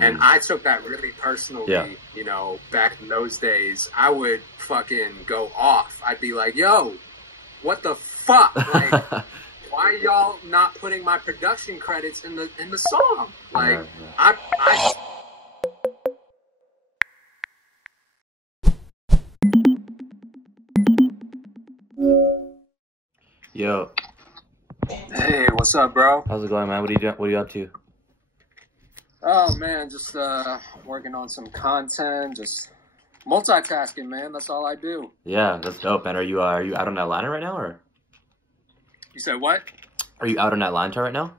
And I took that really personally. Yeah. You know, back in those days, I would fucking go off. I'd be like, yo, what the fuck? Like, why y'all not putting my production credits in the song? Like, I Yo, Hey, what's up, bro? how's it going, man? What are you doing? What are you up to? Oh man, just working on some content, just multitasking, man. That's all I do. Yeah, that's dope, man. Are you out in Atlanta right now, or You said what? are you out in Atlanta right now?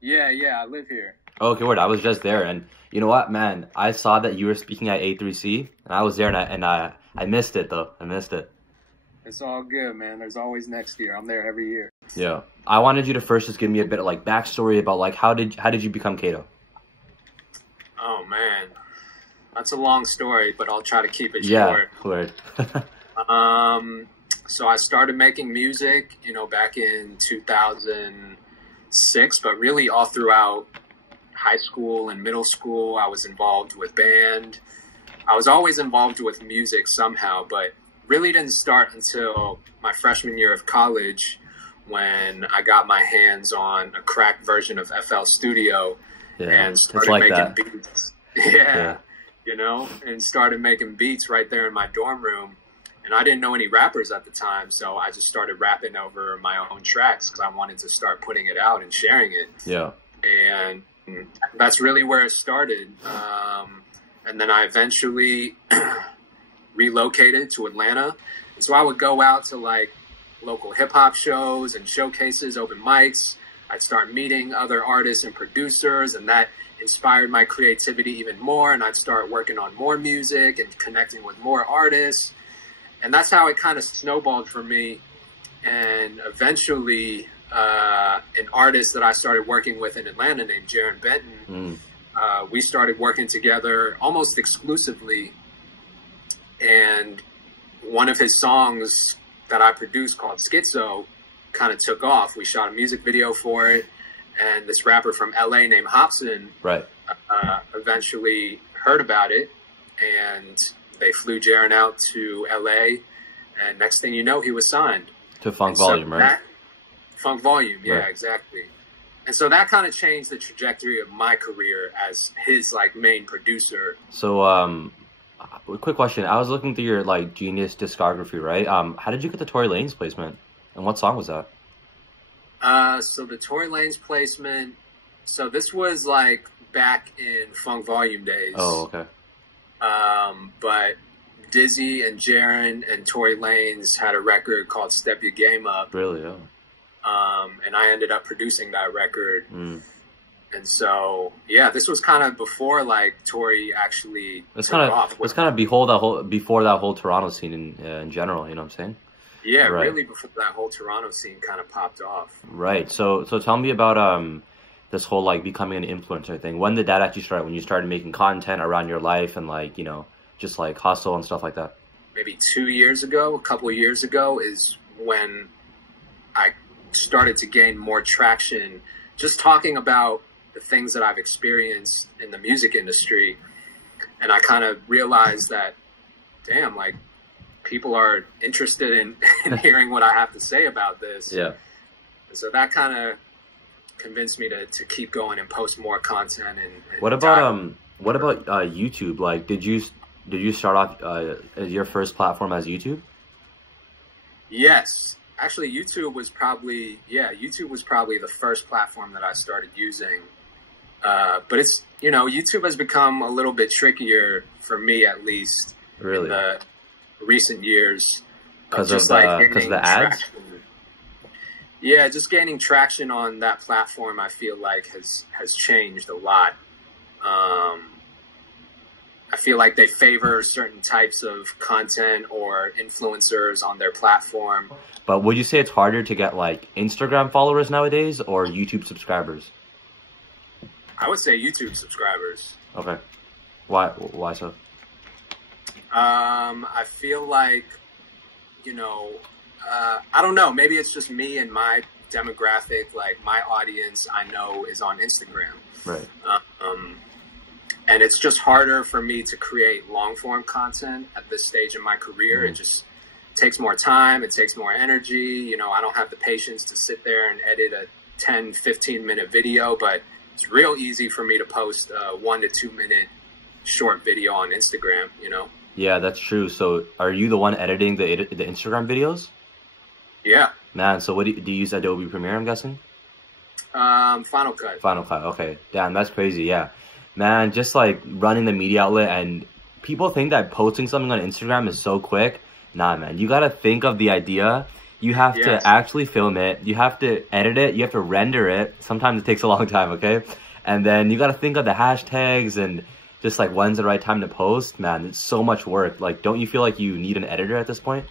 Yeah, I live here. Oh, okay, word. I was just there, and you know what, man? I saw that you were speaking at A3C, and I was there, and I missed it though. I missed it. It's all good, man. There's always next year. I'm there every year. Yeah, I wanted you to first just give me a bit of like backstory about like how did you become Kato? Oh man, that's a long story, but I'll try to keep it Yeah, short. word. So I started making music, you know, back in 2006, but really all throughout high school and middle school, I was involved with band. I was always involved with music somehow, but really didn't start until my freshman year of college when I got my hands on a cracked version of FL Studio and started like making that. beats. Yeah, you know, and started making beats right there in my dorm room. And I didn't know any rappers at the time, so I just started rapping over my own tracks because I wanted to start putting it out and sharing it. Yeah. And that's really where it started. And then I eventually relocated to Atlanta. And so I would go out to like local hip hop shows and showcases, open mics. I'd start meeting other artists and producers, and that inspired my creativity even more. And I'd start working on more music and connecting with more artists. And that's how it kind of snowballed for me. And eventually, an artist that I started working with in Atlanta named Jaron Benton, we started working together almost exclusively. And one of his songs that I produced called Schizo kind of took off. We shot a music video for it. And this rapper from LA named Hobson eventually heard about it. And they flew Jaron out to LA, and next thing you know, he was signed To Funk Volume, right? Funk Volume, yeah, Right. Exactly. And so that kind of changed the trajectory of my career as his like main producer. So, quick question. I was looking through your like Genius discography, right? How did you get the Tory Lanez placement, and what song was that? So the Tory Lanez placement. So this was like back in Funk Volume days. Oh, okay. But Dizzy and Jaron and Tory Lanez had a record called Step Your Game Up. Really? Oh. And I ended up producing that record. And so, yeah, this was kind of before like Tory actually took off. It's kind of before that whole Toronto scene in general. You know what I'm saying? Yeah, Right. really before that whole Toronto scene kind of popped off. Right. So tell me about this whole like becoming an influencer thing. When did that actually start? When you started making content around your life and like, you know, just like hustle and stuff like that? Maybe 2 years ago, a couple of years ago is when I started to gain more traction just talking about the things that I've experienced in the music industry. And I kind of realized that, damn, like people are interested in hearing what I have to say about this. Yeah. And so that kind of convinced me to keep going and post more content. And What about YouTube? Like, did you start off as your first platform as YouTube? Yes, actually, YouTube was probably the first platform that I started using. But it's, you know, YouTube has become a little bit trickier for me, at least, Really? in the recent years. Because of the ads? Traction. Yeah, just gaining traction on that platform, I feel like has changed a lot. I feel like they favor certain types of content or influencers on their platform. But would you say it's harder to get like Instagram followers nowadays or YouTube subscribers? I would say YouTube subscribers. Okay. Why so? I feel like, you know, I don't know. Maybe it's just me and my demographic. Like my audience, I know is on Instagram. Right. And it's just harder for me to create long form content at this stage in my career. It just takes more time. It takes more energy. You know, I don't have the patience to sit there and edit a 10, 15-minute video, but it's real easy for me to post a 1 to 2 minute short video on Instagram, you know? Yeah, that's true. So are you the one editing the Instagram videos? Yeah. Man, so what do you use Adobe Premiere, I'm guessing? Final Cut. Final Cut, okay. Damn, that's crazy, yeah. Man, just like running the media outlet, and people think that posting something on Instagram is so quick. Nah, man, you gotta think of the idea. You have to actually film it. You have to edit it. You have to render it. Sometimes it takes a long time, okay? And then you gotta think of the hashtags and just like when's the right time to post. Man, it's so much work. Like, don't you feel like you need an editor at this point?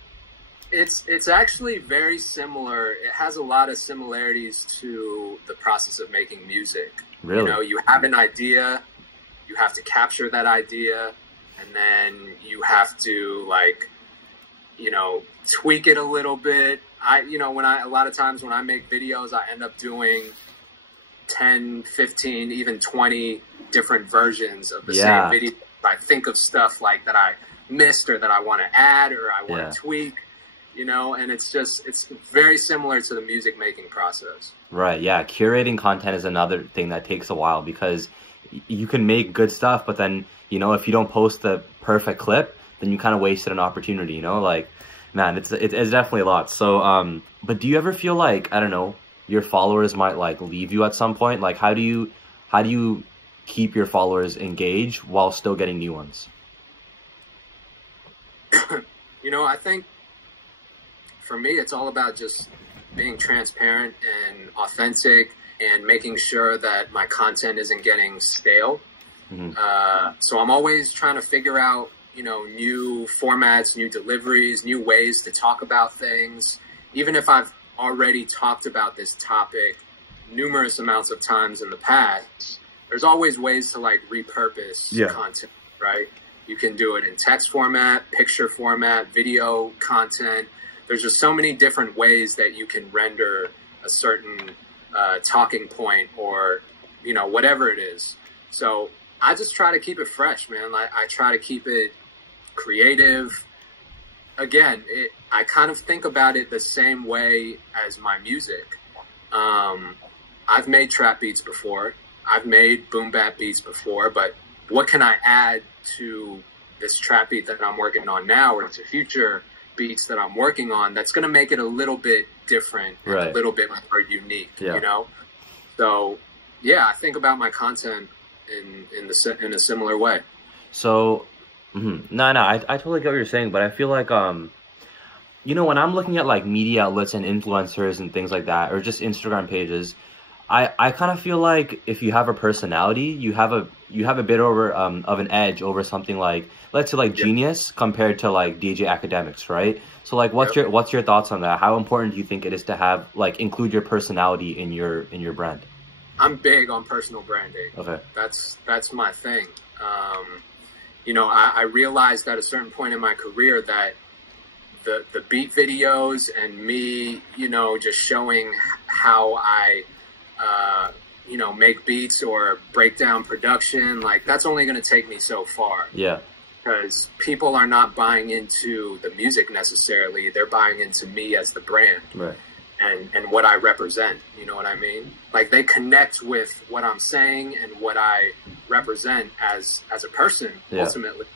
It's actually very similar. It has a lot of similarities to the process of making music. Really? You know, you have an idea, you have to capture that idea, and then you have to, like, you know, tweak it a little bit. You know, a lot of times when I make videos, I end up doing 10, 15, even 20 different versions of the same video. I think of stuff like that I missed or that I want to add or I want to tweak. You know, and it's very similar to the music making process. Right, yeah. Curating content is another thing that takes a while, because you can make good stuff, but then, you know, if you don't post the perfect clip, then you kind of wasted an opportunity, you know? Like, man, it's definitely a lot. So, but do you ever feel like, I don't know, your followers might like leave you at some point? Like, how do you keep your followers engaged while still getting new ones? You know, I think for me, it's all about just being transparent and authentic and making sure that my content isn't getting stale. So I'm always trying to figure out, you know, new formats, new deliveries, new ways to talk about things. Even if I've already talked about this topic numerous amounts of times in the past, there's always ways to like repurpose content, right? You can do it in text format, picture format, video content. There's just so many different ways that you can render a certain talking point or, you know, whatever it is. So I just try to keep it fresh, man. I try to keep it creative. Again, I kind of think about it the same way as my music. I've made trap beats before. I've made boom bap beats before, but what can I add to this trap beat that I'm working on now or to future beats that I'm working on that's going to make it a little bit different and a little bit more unique, you know? So, yeah, I think about my content in a similar way. So, I totally get what you're saying, but I feel like, you know, when I'm looking at like media outlets and influencers and things like that, or just Instagram pages, I kind of feel like if you have a personality, you have a bit over of an edge over something like, let's say, like Genius compared to like DJ Academics, right? So like, what's your thoughts on that? How important do you think it is to have like include your personality in your brand? I'm big on personal branding. Okay, that's my thing. You know, I realized at a certain point in my career that the beat videos and me, you know, just showing how I you know, make beats or break down production, like that's only going to take me so far. Yeah. Because people are not buying into the music necessarily. They're buying into me as the brand. Right. And what I represent. You know what I mean? Like they connect with what I'm saying and what I represent as a person, ultimately.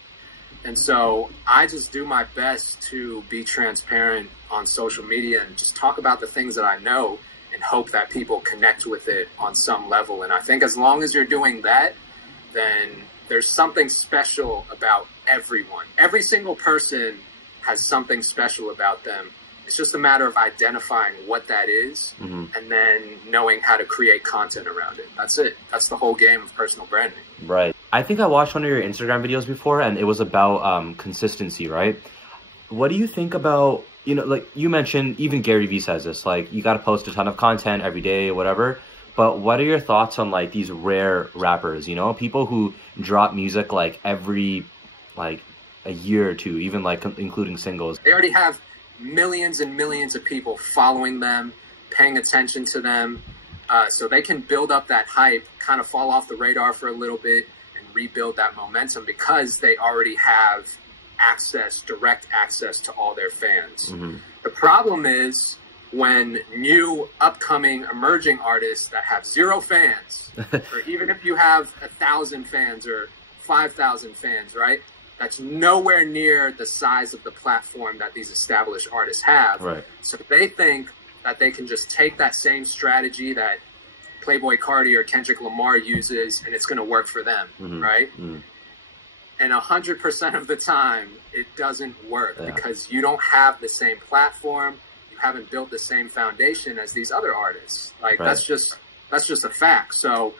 And so I just do my best to be transparent on social media and just talk about the things that I know and hope that people connect with it on some level. And I think as long as you're doing that, then there's something special about everyone. Every single person has something special about them. It's just a matter of identifying what that is and then knowing how to create content around it. That's it. That's the whole game of personal branding. Right. I think I watched one of your Instagram videos before, and it was about consistency, right? What do you think about, you know, like you mentioned, even Gary Vee says this, like you got to post a ton of content every day, whatever. But what are your thoughts on like these rare rappers, you know, people who drop music like every, like a year or two, even like including singles? They already have millions and millions of people following them, paying attention to them. So they can build up that hype, kind of fall off the radar for a little bit and rebuild that momentum because they already have direct access to all their fans. The problem is when new upcoming emerging artists that have 0 fans, or even if you have 1,000 fans or 5,000 fans, right? That's nowhere near the size of the platform that these established artists have. Right. So they think that they can just take that same strategy that Playboi Carti or Kendrick Lamar uses and it's going to work for them, right? And 100% of the time, it doesn't work because you don't have the same platform. You haven't built the same foundation as these other artists. Like that's just a fact. So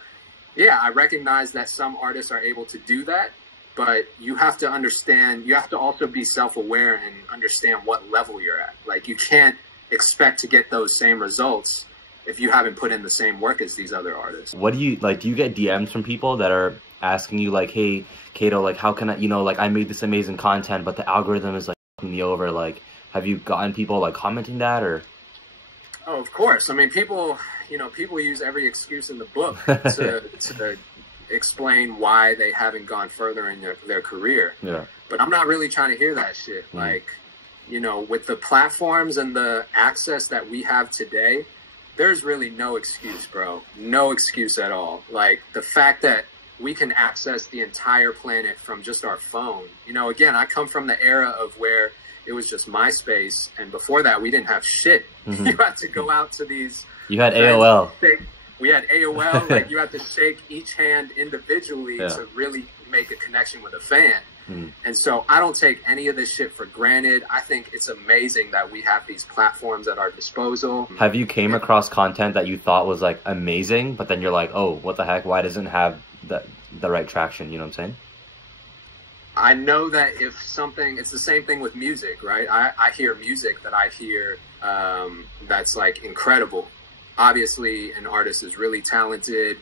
yeah, I recognize that some artists are able to do that, but you have to understand, you have to also be self-aware and understand what level you're at. Like you can't expect to get those same results if you haven't put in the same work as these other artists. What do you, like, do you get DMs from people that are asking you like, hey, Kato, like, how can I, you know, like I made this amazing content, but the algorithm is like fucking me over. Like, have you gotten people like commenting that or? Oh, of course. I mean, people use every excuse in the book to explain why they haven't gone further in their career. Yeah. But I'm not really trying to hear that shit. Like, you know, with the platforms and the access that we have today, there's really no excuse, bro. No excuse at all. Like the fact that we can access the entire planet from just our phone. You know, again, I come from the era of where it was just MySpace, and before that, we didn't have shit. You had to go out to these. You had AOL. We had AOL. Like you had to shake each hand individually to really make a connection with a fan. And so I don't take any of this shit for granted. I think it's amazing that we have these platforms at our disposal. Have you came across content that you thought was like amazing, but then you're like, oh, what the heck? Why doesn't it have the right traction? You know what I'm saying? I know that if something, it's the same thing with music, right? I hear music that I hear that's like incredible. Obviously, an artist is really talented,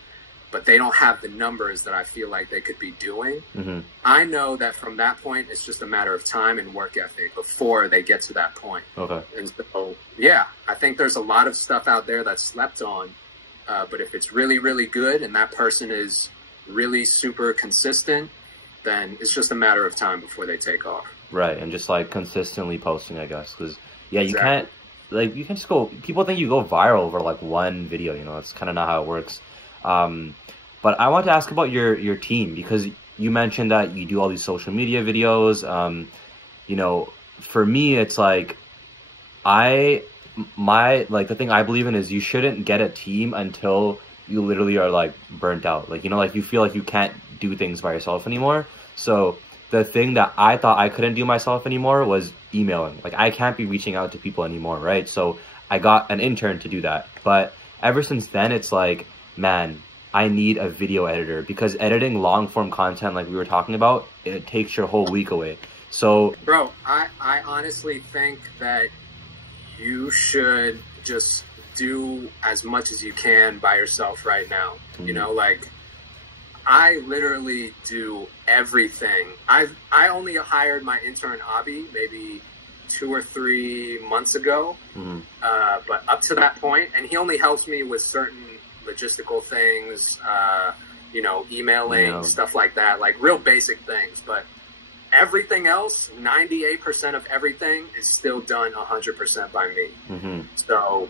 but they don't have the numbers that I feel like they could be doing. I know that from that point, it's just a matter of time and work ethic before they get to that point. Okay. And so, yeah, I think there's a lot of stuff out there that's slept on. But if it's really, really good and that person is really super consistent, then it's just a matter of time before they take off. Right. And just like consistently posting, I guess. Because, yeah, you can't, like, you can just go, people think you go viral over like one video, you know, it's kind of not how it works. But I want to ask about your team, because you mentioned that you do all these social media videos. You know, for me, it's like, the thing I believe in is you shouldn't get a team until you literally are like burnt out. Like, you know, like you feel like you can't do things by yourself anymore. So the thing that I thought I couldn't do myself anymore was emailing. Like I can't be reaching out to people anymore, right? So I got an intern to do that. But ever since then, it's like, man, I need a video editor, because editing long form content like we were talking about, it takes your whole week away. So bro, I honestly think that you should just do as much as you can by yourself right now. You know, like I literally do everything. I only hired my intern Abi maybe 2 or 3 months ago. But up to that point, and he only helps me with certain logistical things, you know, emailing, stuff like that, like real basic things. But everything else, 98% of everything is still done 100% by me. So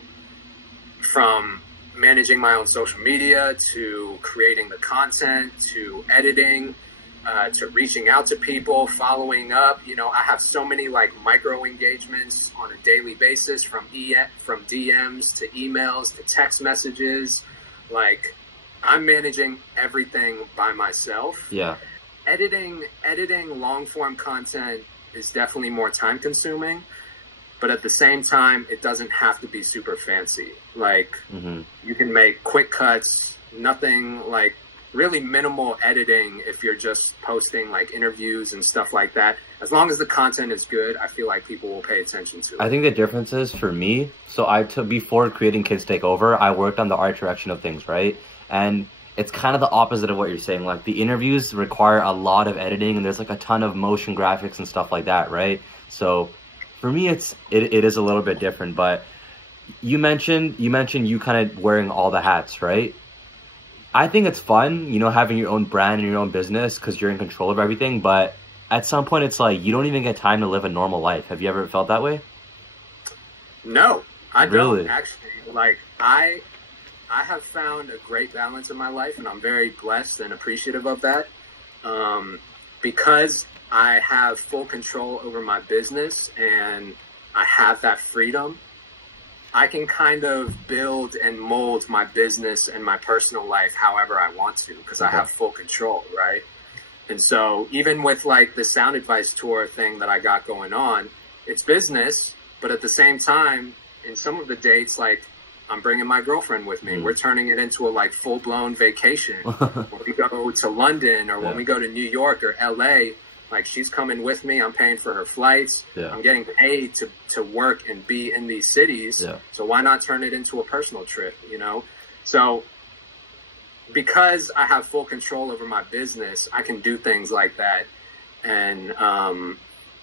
from managing my own social media to creating the content to editing, to reaching out to people, following up, you know, I have so many like micro engagements on a daily basis, from DMs to emails to text messages. Like I'm managing everything by myself. Yeah. Editing long form content is definitely more time consuming, but at the same time, it doesn't have to be super fancy. Like you can make quick cuts, nothing, like really minimal editing if you're just posting like interviews and stuff like that. As long as the content is good, I feel like people will pay attention to it. I think the difference is for me, so before creating Kids Take Over, I worked on the art direction of things, right? And it's kind of the opposite of what you're saying. Like the interviews require a lot of editing, and there's like a ton of motion graphics and stuff like that, right? So for me, it is a little bit different. But you mentioned you kind of wearing all the hats, right? I think it's fun, you know, having your own brand and your own business because you're in control of everything. But at some point, it's like you don't even get time to live a normal life. Have you ever felt that way? No, I Really? don't actually. Like I have found a great balance in my life, and I'm very blessed and appreciative of that. Because I have full control over my business and I have that freedom, I can kind of build and mold my business and my personal life however I want to, because I have full control, right? And so even with like the Sound Advice tour thing that I got going on, it's business, but at the same time, in some of the dates, like I'm bringing my girlfriend with me. We're turning it into a like full-blown vacation. When we go to London or when we go to New York or LA, like she's coming with me. I'm paying for her flights. I'm getting paid to work and be in these cities. So why not turn it into a personal trip, you know? So because I have full control over my business, I can do things like that. And,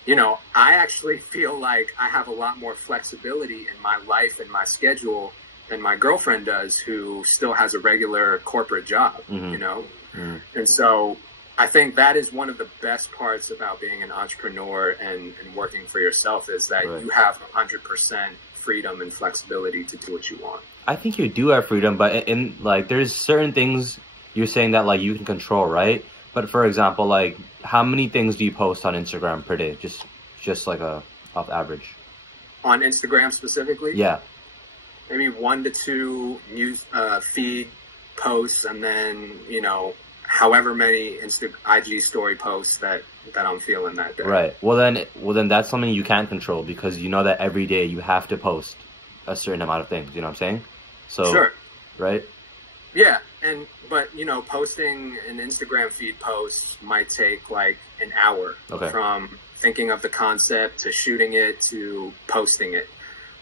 you know, I actually feel like I have a lot more flexibility in my life and my schedule than my girlfriend does, who still has a regular corporate job, you know? And so I think that is one of the best parts about being an entrepreneur and working for yourself, is that you have 100% freedom and flexibility to do what you want. I think you do have freedom, but in like, there's certain things you're saying that like you can control, right? But for example, like how many things do you post on Instagram per day? Just like a off average. On Instagram specifically? Yeah. Maybe 1 to 2 news feed posts, and then, you know, however many IG story posts that I'm feeling that day. Right. Well then that's something you can't control, because you know that every day you have to post a certain amount of things. You know what I'm saying? So sure. Right. Yeah, but you know, posting an Instagram feed post might take like an hour from thinking of the concept to shooting it to posting it.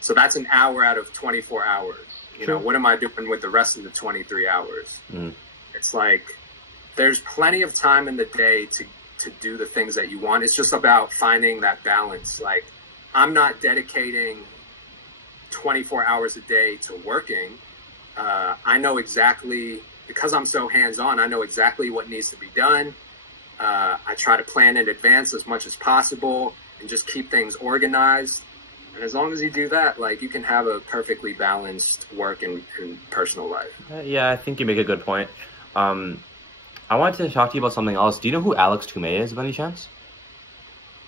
So that's an hour out of 24 hours. You know, what am I doing with the rest of the 23 hours? It's like there's plenty of time in the day to do the things that you want. It's just about finding that balance. Like, I'm not dedicating 24 hours a day to working. I know exactly, because I'm so hands-on, I know exactly what needs to be done. I try to plan in advance as much as possible and just keep things organized. And as long as you do that, like, you can have a perfectly balanced work and personal life. Yeah, I think you make a good point. I wanted to talk to you about something else. Do you know who Alex Tumay is, by any chance?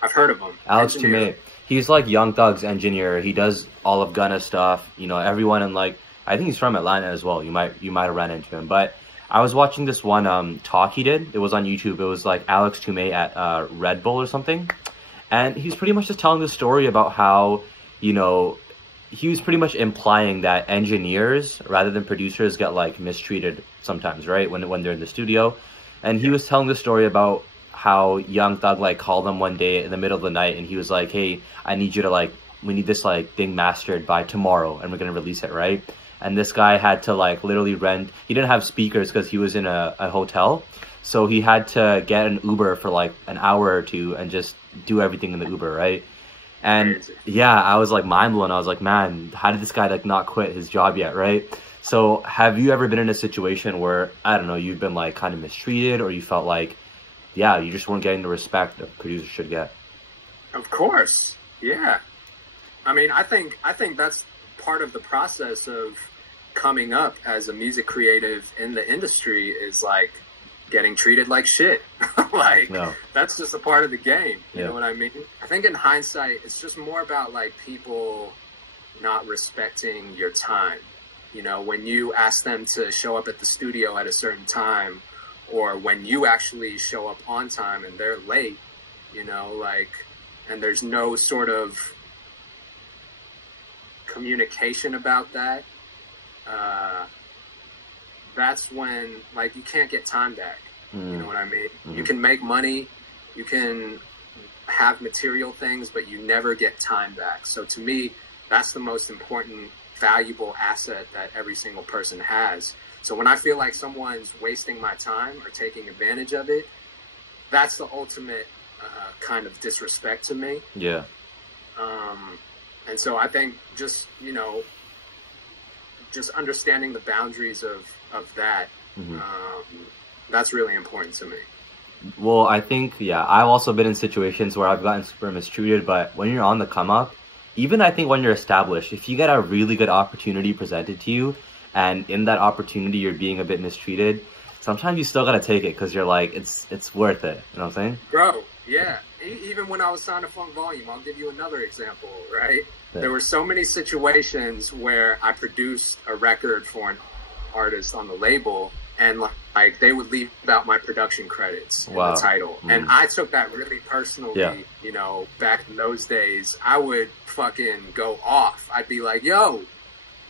I've heard of him. Alex Tumay. He's like Young Thug's engineer. He does all of Gunna stuff. You know, everyone in like, I think he's from Atlanta as well. You might have ran into him. But I was watching this one talk he did. It was on YouTube. It was like Alex Tumay at Red Bull or something. And he's pretty much just telling the story about how, you know, he was pretty much implying that engineers rather than producers get like mistreated sometimes, right? When they're in the studio. And he was telling the story about how Young Thug like called him one day in the middle of the night, and he was like, hey, I need you to like, we need this like thing mastered by tomorrow and we're gonna release it, right? And this guy had to like literally rent, he didn't have speakers because he was in a hotel. So he had to get an Uber for like an hour or two and just do everything in the Uber, right? And yeah, I was like mind blown. I was like, man, how did this guy like not quit his job yet, right? So have you ever been in a situation where, I don't know, you've been like kind of mistreated, or you felt like, yeah, you just weren't getting the respect that producers should get? Of course. Yeah. I mean, I think that's part of the process of coming up as a music creative in the industry, is like getting treated like shit. Like, that's just a part of the game. You know what I mean? I think in hindsight, it's just more about like people not respecting your time. You know, when you ask them to show up at the studio at a certain time, or when you actually show up on time and they're late, you know, like, and there's no sort of communication about that, that's when, like, you can't get time back. You know what I mean? You can make money, you can have material things, but you never get time back. So to me, that's the most important, valuable asset that every single person has. So when I feel like someone's wasting my time or taking advantage of it, that's the ultimate kind of disrespect to me. Yeah. And so I think just, you know, just understanding the boundaries of that That's really important to me. Well, I think, yeah, I've also been in situations where I've gotten super mistreated, but when you're on the come up, even I think when you're established, if you get a really good opportunity presented to you, and in that opportunity you're being a bit mistreated, sometimes you still gotta take it because you're like, it's worth it. You know what I'm saying? Bro, yeah. Even when I was signed to Funk Volume, I'll give you another example, right? Yeah. There were so many situations where I produced a record for an artist on the label, and like they would leave out my production credits in the title. And I took that really personally. Yeah. You know, back in those days, I would fucking go off. I'd be like, yo,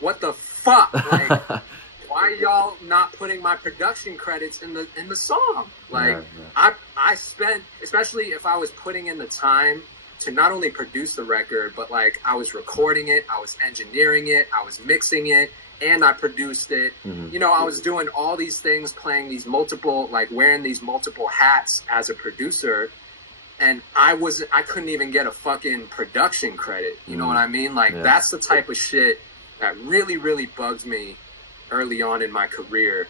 what the fuck? Like, why y'all not putting my production credits in the song? Like, I spent, especially if I was putting in the time to not only produce the record, but like I was recording it, I was engineering it, I was mixing it, and I produced it. You know, I was doing all these things, playing these multiple, like wearing these multiple hats as a producer. And I couldn't even get a fucking production credit. You know what I mean? Like, that's the type of shit that really, really bugs me early on in my career.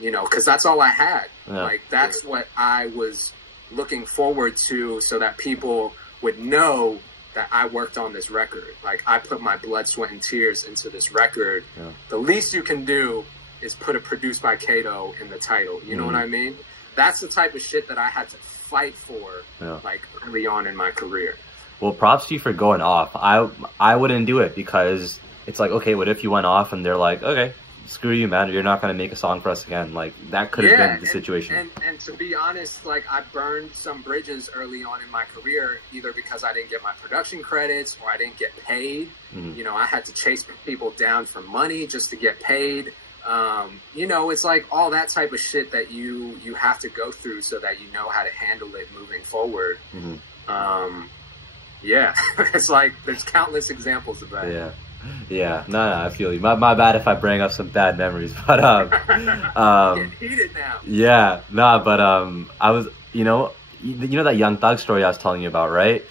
You know, cause that's all I had. Like, that's what I was looking forward to, so that people would know that I worked on this record. Like, I put my blood, sweat, and tears into this record. The least you can do is put a produced by Kato in the title. You know what I mean? That's the type of shit that I had to fight for, like, early on in my career. Well, props to you for going off. I wouldn't do it, because it's like, okay, what if you went off and they're like, okay, screw you, man, you're not going to make a song for us again. Like, that could have been the situation. And to be honest, like, I burned some bridges early on in my career, either because I didn't get my production credits or I didn't get paid. You know, I had to chase people down for money just to get paid. You know, it's like all that type of shit that you have to go through so that you know how to handle it moving forward. Yeah, it's like there's countless examples of that. Yeah, no, I feel you. My bad if I bring up some bad memories, but getting heated now. Yeah, but I was, you know that Young Thug story I was telling you about, right?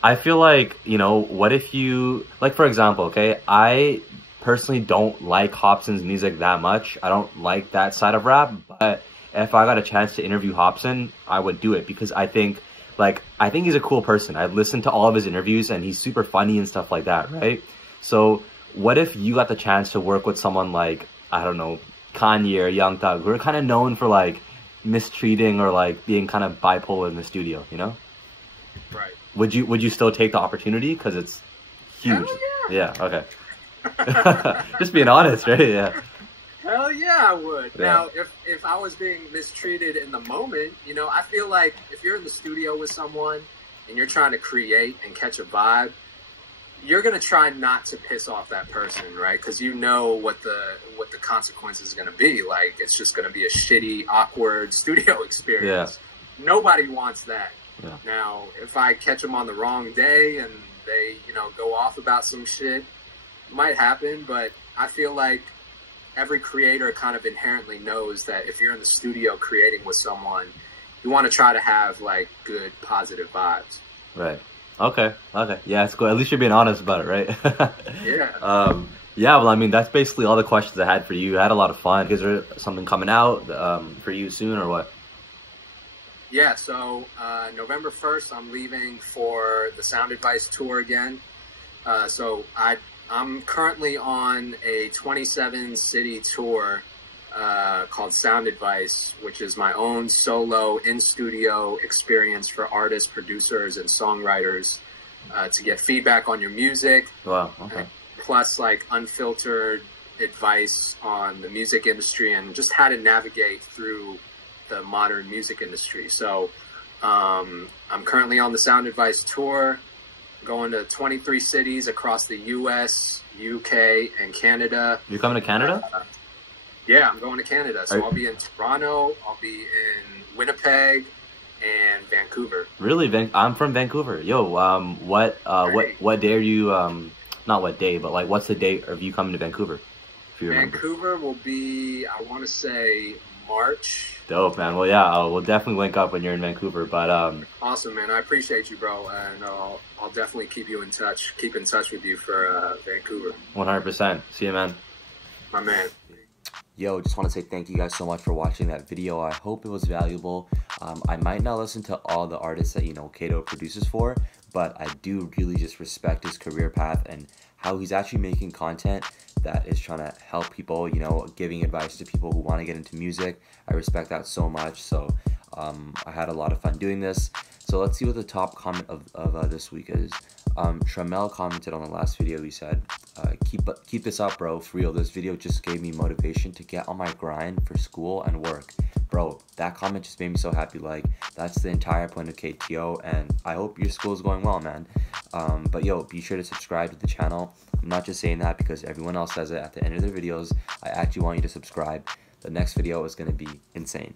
I feel like, you know, what if you, like, for example, okay, I personally don't like Hopsin's music that much. I don't like that side of rap, but if I got a chance to interview Hopsin, I would do it, because I think he's a cool person. I've listened to all of his interviews and he's super funny and stuff like that, right? So what if you got the chance to work with someone like, I don't know, Kanye or Young Thug, who are kind of known for like mistreating or like being kind of bipolar in the studio, you know? Right. Would you still take the opportunity? Because it's huge. Hell yeah. Yeah, okay. Just being honest, right? Yeah. Hell yeah, I would. Yeah. Now, if I was being mistreated in the moment, you know, I feel like if you're in the studio with someone and you're trying to create and catch a vibe, you're going to try not to piss off that person, right? Because you know what the consequences is going to be. Like, it's just going to be a shitty, awkward studio experience. Nobody wants that. Now, if I catch them on the wrong day and they, you know, go off about some shit, it might happen. But I feel like every creator kind of inherently knows that if you're in the studio creating with someone, you want to try to have, like, good, positive vibes. Right. Okay. Yeah, it's cool. At least you're being honest about it, right? Yeah. Yeah, well, I mean, that's basically all the questions I had for you. I had a lot of fun. Is there something coming out for you soon or what? Yeah, so November 1st, I'm leaving for the Sound Advice tour again. So I'm currently on a 27-city tour called Sound Advice, which is my own solo in-studio experience for artists, producers, and songwriters to get feedback on your music. Wow, okay. Plus, like, unfiltered advice on the music industry and just how to navigate through the modern music industry. So I'm currently on the Sound Advice tour, going to 23 cities across the US, UK, and Canada. You coming to Canada? Yeah, I'm going to Canada. So I'll be in Toronto, I'll be in Winnipeg, and Vancouver. Really? I'm from Vancouver. Yo, what day are you, not what day, but like what's the date of you coming to Vancouver? If you remember. Vancouver will be, I want to say, March. Dope, man. Well, yeah, we'll definitely link up when you're in Vancouver, but awesome, man. I appreciate you, bro, and I'll definitely keep in touch with you for Vancouver. 100%. See you, man. My man. Yo, just want to say thank you guys so much for watching that video. I hope it was valuable. I might not listen to all the artists that, you know, Kato produces for, but I do really just respect his career path and how he's actually making content that is trying to help people, you know, giving advice to people who want to get into music. I respect that so much. So I had a lot of fun doing this. So let's see what the top comment of this week is. Tramel commented on the last video. He said, keep this up, bro. For real, this video just gave me motivation to get on my grind for school and work. Bro, that comment just made me so happy. Like, that's the entire point of KTO, and I hope your school is going well, man. But yo, be sure to subscribe to the channel. I'm not just saying that because everyone else says it at the end of their videos. I actually want you to subscribe. The next video is going to be insane.